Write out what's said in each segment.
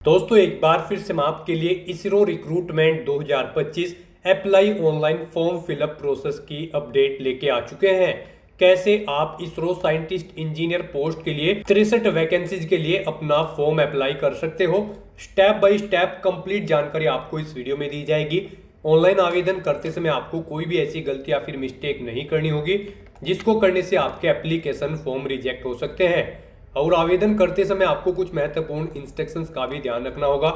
दोस्तों एक बार फिर से मैं आपके लिए ISRO recruitment 2025 apply online form fill up process की अपडेट लेके आ चुके हैं। कैसे आप इसरो साइंटिस्ट इंजीनियर पोस्ट के लिए 63 वैकेंसीज के लिए अपना फॉर्म अप्लाई कर सकते हो। स्टेप बाय स्टेप कंप्लीट जानकारी आपको इस वीडियो में दी जाएगी। ऑनलाइन आवेदन करते समय आपको कोई भी ऐसी गलती या फिर मिस्टेक नहीं करनी होगी जिसको करने से आपके एप्लीकेशन फॉर्म रिजेक्ट हो सकते हैं। और आवेदन करते समय आपको कुछ महत्वपूर्ण इंस्ट्रक्शंस का भी ध्यान रखना होगा,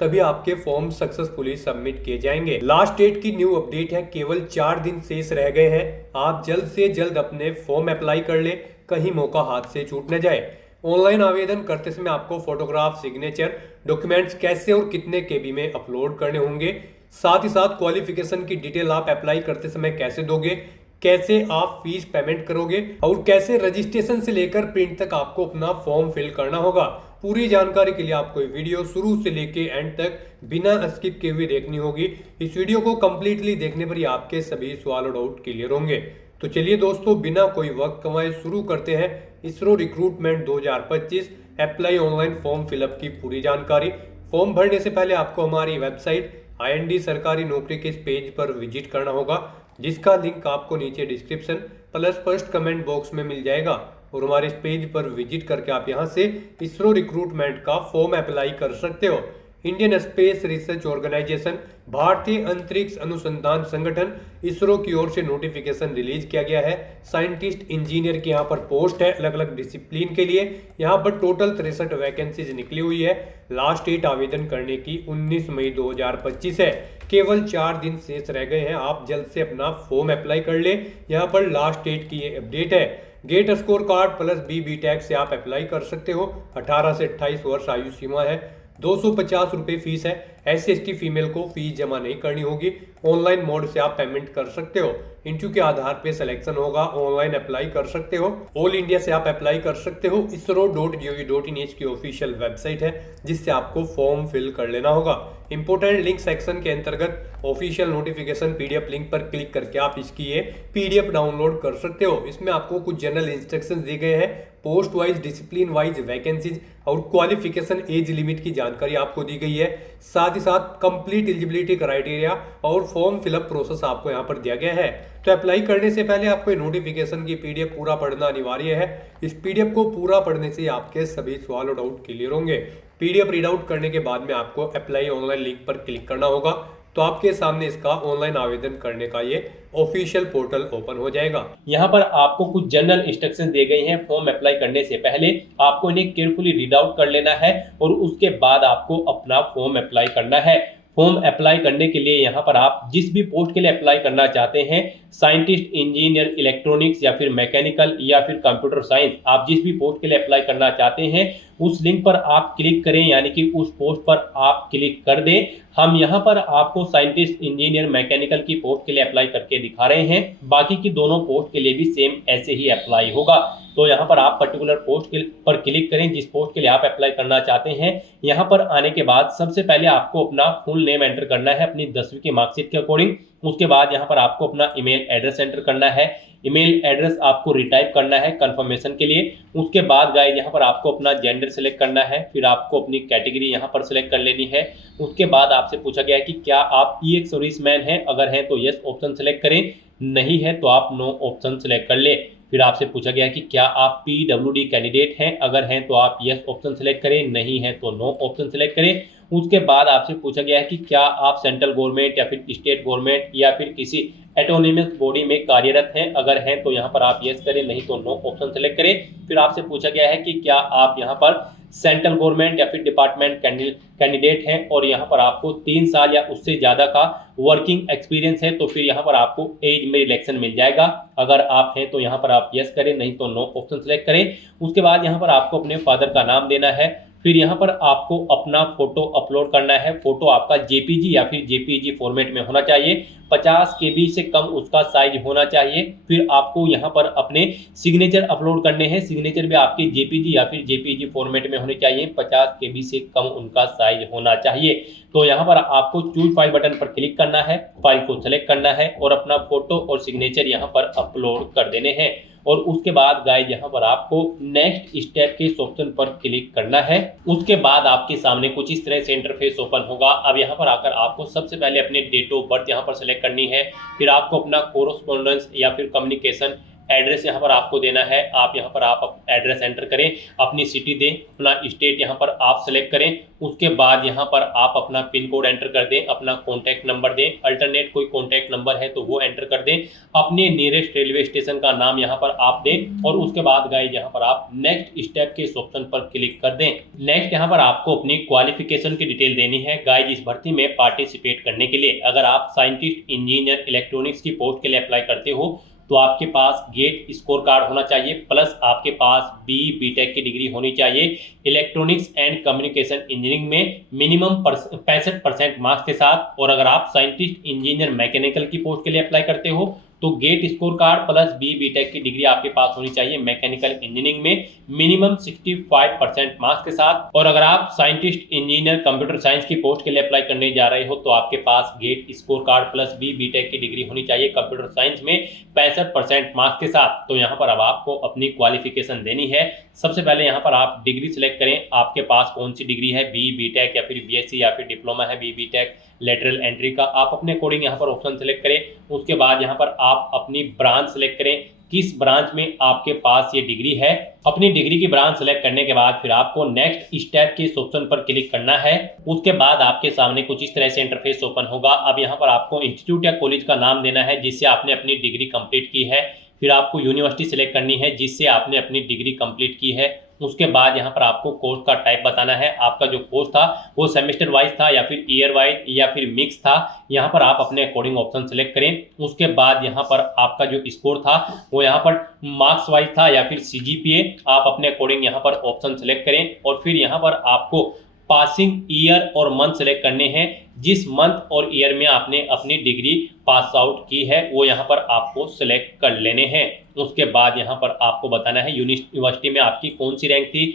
तभी आपके फॉर्म सक्सेसफुली सबमिट किए जाएंगे। लास्ट डेट की न्यू अपडेट है, केवल 4 दिन शेष रह गए हैं। आप जल्द से जल्द अपने फॉर्म अप्लाई कर ले, कहीं मौका हाथ से छूट न जाए। ऑनलाइन आवेदन करते समय आपको फोटोग्राफ, सिग्नेचर, डॉक्यूमेंट्स कैसे और कितने केबी में अपलोड करने होंगे, साथ ही साथ क्वालिफिकेशन की डिटेल आप अप्लाई करते समय कैसे दोगे, कैसे आप फीस पेमेंट करोगे और कैसे रजिस्ट्रेशन से लेकर प्रिंट तक आपको अपना फॉर्म फिल करना होगा। पूरी जानकारी के लिए आपको ये वीडियो शुरू से लेके एंड तक बिना स्किप किए हुए देखनी होगी। इस वीडियो को कंप्लीटली देखने पर ही आपके सभी सवाल और डाउट क्लियर होंगे। तो चलिए दोस्तों, बिना कोई वक्त कमाए शुरू करते हैं ISRO recruitment 2025 apply online form fill up की पूरी जानकारी। फॉर्म भरने से पहले आपको हमारी वेबसाइट IND सरकारी नौकरी के इस पेज पर विजिट करना होगा, जिसका लिंक आपको नीचे description plus first comment box में मिल जाएगा। और हमारे इस पेज पर विजिट करके आप यहां से इसरो रिक्रूटमेंट का फॉर्म अप्लाई कर सकते हो। इंडियन स्पेस रिसर्च ऑर्गेनाइजेशन, भारतीय अंतरिक्ष अनुसंधान संगठन इसरो की ओर से नोटिफिकेशन रिलीज किया गया है। साइंटिस्ट इंजीनियर की यहाँ पर पोस्ट है अलग अलग डिसिप्लिन के लिए। यहाँ पर टोटल 63 वैकेंसीज निकली हुई है। लास्ट डेट आवेदन करने की 19 मई 2025 है। केवल 4 दिन शेष रह गए हैं। आप जल्द से अपना फॉर्म अप्लाई कर ले। यहाँ पर लास्ट डेट की ये अपडेट है। GATE score card plus B tech से आप अप्लाई कर सकते हो। 18 से 28 वर्ष आयु सीमा है। 250 रुपये फीस है। SC/ST फीमेल को फीस जमा नहीं करनी होगी। ऑनलाइन मोड से आप पेमेंट कर सकते हो। इंटरव्यू के आधार पे सिलेक्शन होगा। ऑनलाइन अप्लाई कर सकते हो। ऑल इंडिया से आप अप्लाई कर सकते हो। isro.gov.in की ऑफिशियल वेबसाइट है, जिससे आपको फॉर्म फिल कर लेना होगा। इंपोर्टेंट लिंक सेक्शन के अंतर्गत ऑफिशियल नोटिफिकेशन PDF लिंक पर क्लिक करके आप इसकी ये PDF डाउनलोड कर सकते हो। इसमें आपको कुछ जनरल इंस्ट्रक्शंस दिए गए हैं, post wise, discipline wise, vacancies और क्वालिफिकेशन एज लिमिट की जानकारी आपको दी गई है। साथ ही साथ कंप्लीट एलिजिबिलिटी क्राइटेरिया और फॉर्म फिलअप प्रोसेस आपको यहाँ पर दिया गया है। तो अप्लाई करने से पहले आपको नोटिफिकेशन की PDF पूरा पढ़ना अनिवार्य है। इस PDF को पूरा पढ़ने से आपके सभी सवाल और डाउट क्लियर होंगे। PDF रीड आउट करने के बाद में आपको अप्लाई ऑनलाइन लिंक पर क्लिक करना होगा, तो आपके सामने इसका ऑनलाइन आवेदन करने का ये ऑफिशियल पोर्टल ओपन हो जाएगा। यहाँ पर आपको कुछ जनरल इंस्ट्रक्शन दिए गए हैं। फॉर्म अप्लाई करने से पहले आपको इन्हें केयरफुली रीड आउट कर लेना है और उसके बाद आपको अपना फॉर्म अप्लाई करना है। फॉर्म अप्लाई करने के लिए यहाँ पर आप जिस भी पोस्ट के लिए अप्लाई करना चाहते हैं, साइंटिस्ट, इंजीनियर, इलेक्ट्रॉनिक्स या फिर मैकेनिकल या फिर कंप्यूटर साइंस, आप जिस भी पोस्ट के लिए अप्लाई करना चाहते हैं उस लिंक पर आप क्लिक करें, यानी कि उस पोस्ट पर आप क्लिक कर दें। हम यहाँ पर आपको साइंटिस्ट, इंजीनियर, मैकेनिकल की पोस्ट के लिए अप्लाई करके दिखा रहे हैं। बाकी की दोनों पोस्ट के लिए भी सेम ऐसे ही अप्लाई होगा। तो यहाँ पर आप पर्टिकुलर पोस्ट पर क्लिक करें जिस पोस्ट के लिए आप अप्लाई करना चाहते हैं। यहाँ पर आने के बाद सबसे पहले आपको अपना फुल नेम एंटर करना है अपनी 10वीं की मार्कशीट के अकॉर्डिंग। उसके बाद यहाँ पर आपको अपना ईमेल एड्रेस एंटर करना है। ईमेल एड्रेस आपको रिटाइप करना है कंफर्मेशन के लिए। उसके बाद गाइस यहाँ पर आपको अपना जेंडर सेलेक्ट करना है, फिर आपको अपनी कैटेगरी यहाँ पर सेलेक्ट कर लेनी है। उसके बाद आपसे पूछा गया है कि क्या आप EX सर्विसमैन हैं, अगर हैं तो यस ऑप्शन सेलेक्ट करें, नहीं है तो आप नो ऑप्शन सेलेक्ट कर ले। फिर आपसे पूछा गया है कि क्या आप PWD कैंडिडेट हैं, अगर हैं तो आप यस ऑप्शन सेलेक्ट करें, नहीं है तो नो ऑप्शन सेलेक्ट करें। उसके बाद आपसे पूछा गया है कि क्या आप सेंट्रल गवर्नमेंट या फिर स्टेट गवर्नमेंट या फिर किसी एटोनोमस बॉडी में कार्यरत हैं, अगर हैं तो यहाँ पर आप यस करें, नहीं तो नो ऑप्शन सेलेक्ट करें। फिर आपसे पूछा गया है कि क्या आप यहाँ पर सेंट्रल गवर्नमेंट या फिर डिपार्टमेंट कैंडिडेट हैं और यहाँ पर आपको 3 साल या उससे ज़्यादा का वर्किंग एक्सपीरियंस है, तो फिर यहाँ पर आपको एज में रिलेक्शन मिल जाएगा। अगर आप हैं तो यहाँ पर आप यस करें, नहीं तो नो ऑप्शन सेलेक्ट करें। उसके बाद यहाँ पर आपको अपने फादर का नाम देना है। फिर यहाँ पर आपको अपना फोटो अपलोड करना है। फोटो आपका JPG या फिर JPG फॉर्मेट में होना चाहिए। 50 KB से कम उसका साइज होना चाहिए। फिर आपको यहाँ पर अपने सिग्नेचर अपलोड करने हैं। सिग्नेचर भी आपके JPG या फिर JPG फॉर्मेट में होने चाहिए। 50 KB से कम उनका साइज होना चाहिए। तो यहाँ पर आपको चूज फाइल बटन पर क्लिक करना है, फाइल को सेलेक्ट करना है और अपना फोटो और सिग्नेचर यहाँ पर अपलोड कर देने हैं। और उसके बाद गाइज यहाँ पर आपको नेक्स्ट स्टेप के इस ऑप्शन पर क्लिक करना है। उसके बाद आपके सामने कुछ इस तरह से इंटरफेस ओपन होगा। अब यहाँ पर आकर आपको सबसे पहले अपने डेट ऑफ बर्थ यहाँ पर सेलेक्ट करनी है, फिर आपको अपना कोरोस्पोंडेंस या फिर कम्युनिकेशन एड्रेस यहाँ पर आपको देना है। आप यहाँ पर आप एड्रेस एंटर करें, अपनी सिटी दें, अपना स्टेट यहाँ पर आप सेलेक्ट करें। उसके बाद यहाँ पर आप अपना पिन कोड एंटर कर दें, अपना कॉन्टैक्ट नंबर दें, अल्टरनेट कोई कॉन्टैक्ट नंबर है तो वो एंटर कर दें, अपने नियरेस्ट रेलवे स्टेशन का नाम यहाँ पर आप दें और उसके बाद गाइज यहाँ पर आप नेक्स्ट स्टेप के इस ऑप्शन पर क्लिक कर दें। नेक्स्ट यहाँ पर आपको अपनी क्वालिफिकेशन की डिटेल देनी है। गाइज इस भर्ती में पार्टिसिपेट करने के लिए अगर आप साइंटिस्ट, इंजीनियर, इलेक्ट्रॉनिक्स की पोस्ट के लिए अप्लाई करते हो तो आपके पास गेट स्कोर कार्ड होना चाहिए, प्लस आपके पास बीटेक की डिग्री होनी चाहिए। इलेक्ट्रॉनिक्स एंड कम्युनिकेशन इंजीनियरिंग में मिनिमम 65% मार्क्स के साथ। और अगर आप साइंटिस्ट, इंजीनियर, मैकेनिकल की पोस्ट के लिए अप्लाई करते हो तो GATE score card plus BTech की डिग्री आपके पास होनी चाहिए मैकेनिकल इंजीनियरिंग में मिनिमम 65% मार्क्स के साथ। और अगर आप साइंटिस्ट, इंजीनियर, कंप्यूटर साइंस की पोस्ट के लिए अप्लाई करने जा रहे हो तो आपके पास GATE score card plus BTech की डिग्री होनी चाहिए कंप्यूटर साइंस में 65% मार्क्स के साथ। तो यहाँ पर अब आपको अपनी क्वालिफिकेशन देनी है। सबसे पहले यहाँ पर आप डिग्री सिलेक्ट करें, आपके पास कौन सी डिग्री है, बीटेक या फिर बीएससी या फिर डिप्लोमा है, बीटेक, लेटरल एंट्री का आप अपने अकॉर्डिंग यहाँ पर ऑप्शन सेलेक्ट करें। उसके बाद यहाँ पर आप अपनी ब्रांच सेलेक्ट करें, किस ब्रांच में आपके पास ये डिग्री है। अपनी डिग्री की ब्रांच सेलेक्ट करने के बाद फिर आपको नेक्स्ट स्टेप के इस ऑप्शन पर क्लिक करना है। उसके बाद आपके सामने कुछ इस तरह से इंटरफेस ओपन होगा। अब यहाँ पर आपको इंस्टीट्यूट या कॉलेज का नाम देना है जिससे आपने अपनी डिग्री कंप्लीट की है। फिर आपको यूनिवर्सिटी सेलेक्ट करनी है जिससे आपने अपनी डिग्री कंप्लीट की है। उसके बाद यहाँ पर आपको कोर्स का टाइप बताना है। आपका जो कोर्स था वो सेमेस्टर वाइज था या फिर ईयर वाइज या फिर मिक्स था। यहाँ पर आप अपने अकॉर्डिंग ऑप्शन सेलेक्ट करें। उसके बाद यहाँ पर आपका जो स्कोर था वो यहाँ पर मार्क्स वाइज था या फिर सीजीपीए, आप अपने अकॉर्डिंग यहाँ पर ऑप्शन सेलेक्ट करें। और फिर यहाँ पर आपको पासिंग ईयर और मंथ सेलेक्ट करने हैं। जिस मंथ और ईयर में आपने अपनी डिग्री पास आउट की है वो यहाँ पर आपको सेलेक्ट कर लेने हैं। उसके बाद यहाँ पर आपको बताना है यूनिवर्सिटी में आपकी कौन सी रैंक थी,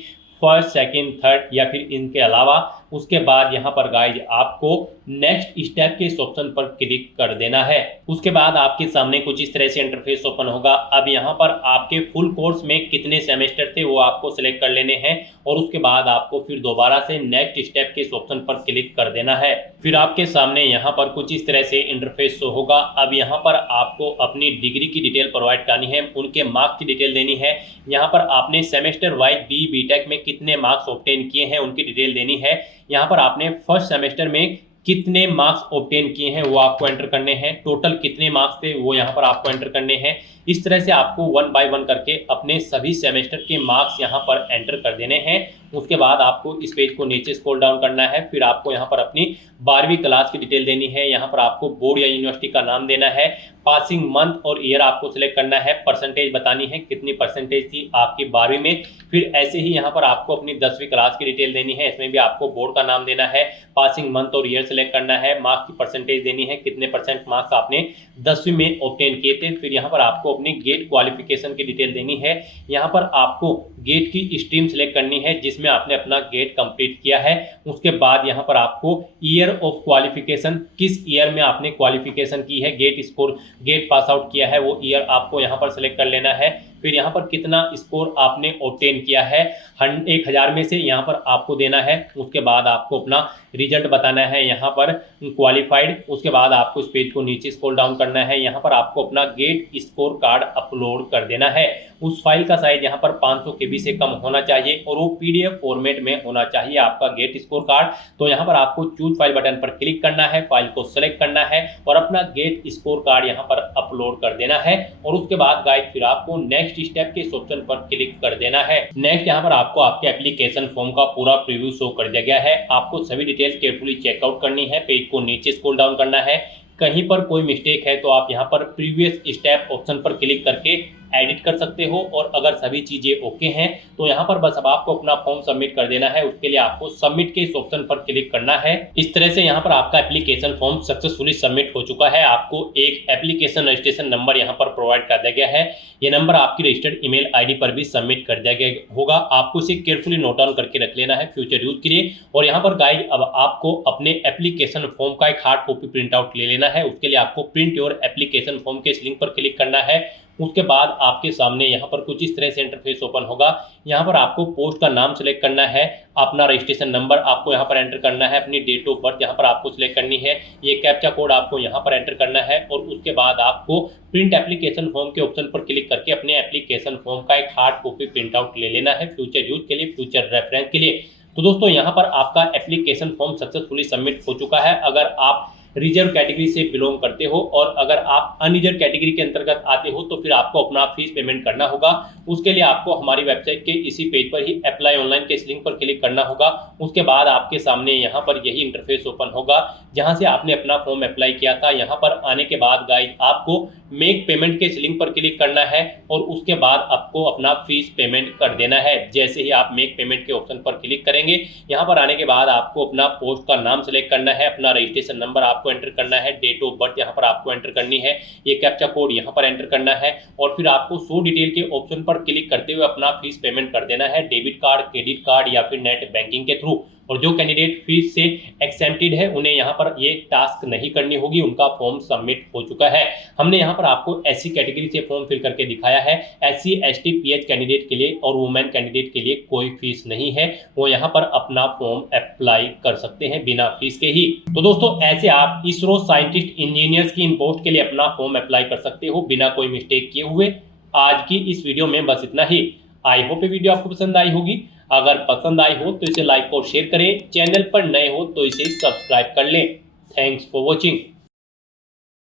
फर्स्ट, सेकंड, थर्ड या फिर इनके अलावा। उसके बाद यहाँ पर गाइज आपको नेक्स्ट स्टेप के इस ऑप्शन पर क्लिक कर देना है। उसके बाद आपके सामने कुछ इस तरह से इंटरफेस ओपन होगा। अब यहाँ पर आपके फुल कोर्स में कितने सेमेस्टर थे वो आपको सिलेक्ट कर लेने हैं और उसके बाद आपको फिर दोबारा से नेक्स्ट स्टेप के इस ऑप्शन पर क्लिक कर देना है। फिर आपके सामने यहाँ पर कुछ इस तरह से इंटरफेस शो होगा। अब यहाँ पर आपको अपनी डिग्री की डिटेल प्रोवाइड करनी है, उनके मार्क्स की डिटेल देनी है। यहाँ पर आपने सेमेस्टर वाइज बीटेक में कितने मार्क्स ऑब्टेन किए हैं उनकी डिटेल देनी है। यहाँ पर आपने फर्स्ट सेमेस्टर में कितने मार्क्स ऑब्टेन किए हैं वो आपको एंटर करने हैं। टोटल कितने मार्क्स थे वो यहाँ पर आपको एंटर करने हैं। इस तरह से आपको 1 बाय 1 करके अपने सभी सेमेस्टर के मार्क्स यहाँ पर एंटर कर देने हैं। उसके बाद आपको इस पेज को नीचे स्क्रॉल डाउन करना है। फिर आपको यहाँ पर अपनी 12वीं क्लास की डिटेल देनी है। यहाँ पर आपको बोर्ड या यूनिवर्सिटी का नाम देना है। पासिंग मंथ और ईयर आपको सिलेक्ट करना है। परसेंटेज बतानी है, कितनी परसेंटेज थी आपकी 12वीं में। फिर ऐसे ही यहाँ पर आपको अपनी 10वीं क्लास की डिटेल देनी है। इसमें भी आपको बोर्ड का नाम देना है, पासिंग मंथ और ईयर सेलेक्ट करना है, मार्क्स की परसेंटेज देनी है, कितने परसेंट मार्क्स आपने 10वीं में ऑब्टेन किए थे। फिर यहाँ पर आपको अपनी गेट क्वालिफिकेशन की डिटेल देनी है। यहाँ पर आपको गेट की स्ट्रीम सेलेक्ट करनी है जिसमें आपने अपना गेट कंप्लीट किया है। उसके बाद यहाँ पर आपको ईयर ऑफ क्वालिफिकेशन, किस ईयर में आपने क्वालिफिकेशन की है, GATE score, GATE pass out किया है वो ईयर आपको यहाँ पर सेलेक्ट कर लेना है। फिर यहाँ पर कितना स्कोर आपने ऑब्टेन किया है 1000 में से यहाँ पर आपको देना है। उसके बाद आपको अपना रिजल्ट बताना है यहाँ पर क्वालिफाइड। उसके बाद आपको इस पेज को नीचे स्क्रॉल डाउन करना है। यहाँ पर आपको अपना गेट स्कोर कार्ड अपलोड कर देना है। उस फाइल का साइज यहाँ पर 500 KB से कम होना चाहिए और वो PDF फॉर्मेट में होना चाहिए आपका गेट स्कोर कार्ड। तो यहाँ पर आपको चूज फाइल बटन पर क्लिक करना है, फाइल को सेलेक्ट करना है और अपना गेट स्कोर कार्ड यहाँ पर अपलोड कर देना है। और उसके बाद गाइड फिर आपको नेक्स्ट स्टेप के इस ऑप्शन पर क्लिक कर देना है। नेक्स्ट यहाँ पर आपको आपके एप्लीकेशन फॉर्म का पूरा प्रीव्यू शो कर दिया गया है। आपको सभी डिटेल्स केयरफुली चेकआउट करनी है। पेज को नीचे स्क्रॉल डाउन करना है। कहीं पर कोई मिस्टेक है तो आप यहाँ पर प्रीवियस स्टेप ऑप्शन पर क्लिक करके एडिट कर सकते हो। और अगर सभी चीजें ओके हैं तो यहाँ पर बस अब आपको अपना फॉर्म सबमिट कर देना है। उसके लिए आपको सबमिट के इस ऑप्शन पर क्लिक करना है। इस तरह से यहाँ पर आपका एप्लीकेशन फॉर्म सक्सेसफुली सबमिट हो चुका है। आपको एक एप्लीकेशन रजिस्ट्रेशन नंबर यहाँ पर प्रोवाइड कर दिया गया है। ये नंबर आपकी रजिस्टर्ड ईमेल आईडी पर भी सबमिट कर दिया गया होगा। आपको इसे केयरफुली नोट डाउन करके रख लेना है फ्यूचर यूज के लिए। और यहाँ पर गाइड अब आपको अपने एप्लीकेशन फॉर्म का एक हार्ड कॉपी प्रिंट आउट ले लेना है। उसके लिए आपको प्रिंट योर एप्लीकेशन फॉर्म के इस लिंक पर क्लिक करना है। उसके बाद आपके सामने यहाँ पर कुछ इस तरह से इंटरफेस ओपन होगा। यहाँ पर आपको पोस्ट का नाम सेलेक्ट करना है, अपना रजिस्ट्रेशन नंबर आपको यहाँ पर एंटर करना है, अपनी डेट ऑफ बर्थ यहाँ पर आपको सिलेक्ट करनी है, ये कैप्चा कोड आपको यहाँ पर एंटर करना है और उसके बाद आपको प्रिंट एप्लीकेशन फॉर्म के ऑप्शन पर क्लिक करके अपने एप्लीकेशन फॉर्म का एक हार्ड कॉपी प्रिंट आउट ले लेना है फ्यूचर यूज के लिए, फ्यूचर रेफरेंस के लिए। तो दोस्तों यहाँ पर आपका एप्लीकेशन फॉर्म सक्सेसफुली सबमिट हो चुका है। अगर आप रिजर्व कैटेगरी से बिलोंग करते हो और अगर आप अनरिजर्व कैटेगरी के अंतर्गत आते हो तो फिर आपको अपना फीस पेमेंट करना होगा। उसके लिए आपको हमारी वेबसाइट के इसी पेज पर ही अप्लाई ऑनलाइन के इस लिंक पर क्लिक करना होगा। उसके बाद आपके सामने यहाँ पर यही इंटरफेस ओपन होगा जहाँ से आपने अपना फॉर्म अप्लाई किया था। यहाँ पर आने के बाद गाइस आपको मेक पेमेंट के इस लिंक पर क्लिक करना है और उसके बाद आपको अपना फीस पेमेंट कर देना है। जैसे ही आप मेक पेमेंट के ऑप्शन पर क्लिक करेंगे, यहाँ पर आने के बाद आपको अपना पोस्ट का नाम सेलेक्ट करना है, अपना रजिस्ट्रेशन नंबर आपको एंटर करना है, डेट ऑफ बर्थ यहाँ पर आपको एंटर करनी है, ये कैप्चा कोड यहाँ पर एंटर करना है और फिर आपको शो डिटेल के ऑप्शन पर क्लिक करते हुए अपना फीस पेमेंट कर देना है, डेबिट कार्ड, क्रेडिट कार्ड या फिर नेट बैंकिंग के थ्रू। और जो कैंडिडेट फीस से एक्सेम्प्टेड है उन्हें यहाँ पर ये टास्क नहीं करनी होगी, उनका फॉर्म सबमिट हो चुका है। हमने यहाँ पर आपको एससी कैटेगरी से फॉर्म फिल करके दिखाया है। एससी, एसटी, पीएच कैंडिडेट के लिए और वुमेन कैंडिडेट के लिए कोई फीस नहीं है, वो यहाँ पर अपना फॉर्म अप्लाई कर सकते हैं बिना फीस के ही। तो दोस्तों ऐसे आप इसरो साइंटिस्ट इंजीनियर्स की इन पोस्ट के लिए अपना फॉर्म अप्लाई कर सकते हो बिना कोई मिस्टेक किए हुए। आज की इस वीडियो में बस इतना ही। आई होप ये वीडियो आपको पसंद आई होगी। अगर पसंद आई हो तो इसे लाइक और शेयर करें, चैनल पर नए हो तो इसे सब्सक्राइब कर लें। Thanks for watching.